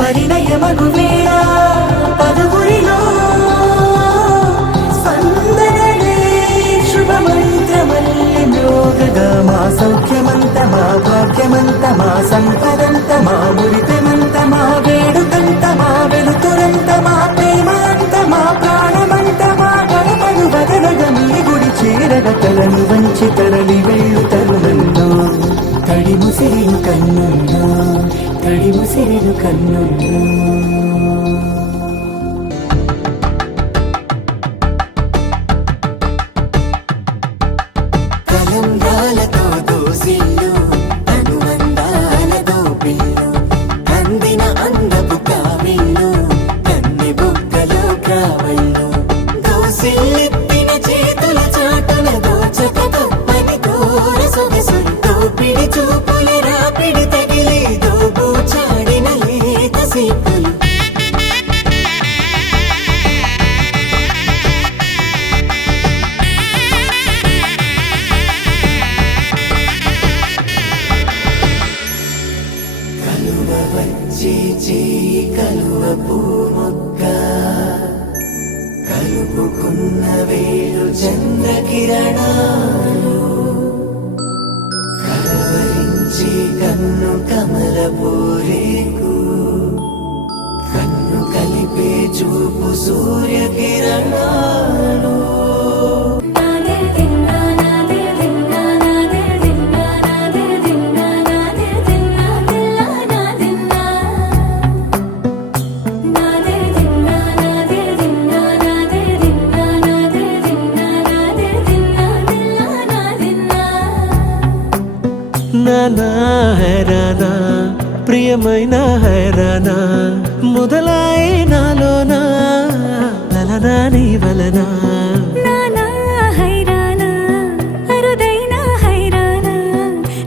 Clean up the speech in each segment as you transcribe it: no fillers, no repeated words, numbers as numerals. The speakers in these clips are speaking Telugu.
పరిణయమగువేళ పదుగురిలో స్పందనలే శుభమంత్రమల్లి మ్రోగగా మా సౌఖ్యమంత మా భాగ్యమంత మా సంపదంత మా మురిపెమంత మా వేడుకంత మా వెలుతురంత మా ప్రేమంత మా ప్రాణమంత మా గడపను బదలగ మీ గుడి చేరగ తలను వంచి తరలి వెళ్ళు తరుణంలో తడి ముసిరిను కన్నుల్లో తడి ముసిరిను కన్నుల్లో కలంబ్రాలతో దోసిల్లు అనుబంధాలతో పిల్లు అందిన అందపు కావిల్లు కన్నె బుక్కలో కావళ్ళు దోసిల్లెత్తిన చేతుల చాటున దోచక తప్పని దూర సొగసులు దోపిడి చూపుల రాపిడి తగిలి దోబూచాడిన లేత సీపులు కలువ వచ్చే చేయి కలువ పూమొక్క కలుపుకున్న వేలు చంద్రకిరణాలు కలవరించి కన్ను కమల పూరేకు కన్ను కలిపే చూపు సూర్యకిరణాలు నానా హైరానా ప్రియమైన హైరానా మొదలాయి నాలోనా లలనా నీ వలనా నానా హైరానా అరుదైన హైరానా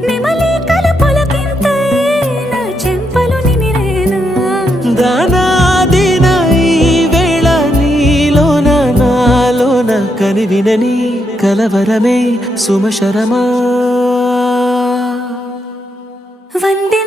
నిమలి కలుపులకింతై నా చెంపలు నిమిరేనా దానా దిన ఈ వేళ నీలోన నా కని వినని కలవరమే సుమశరమా వందే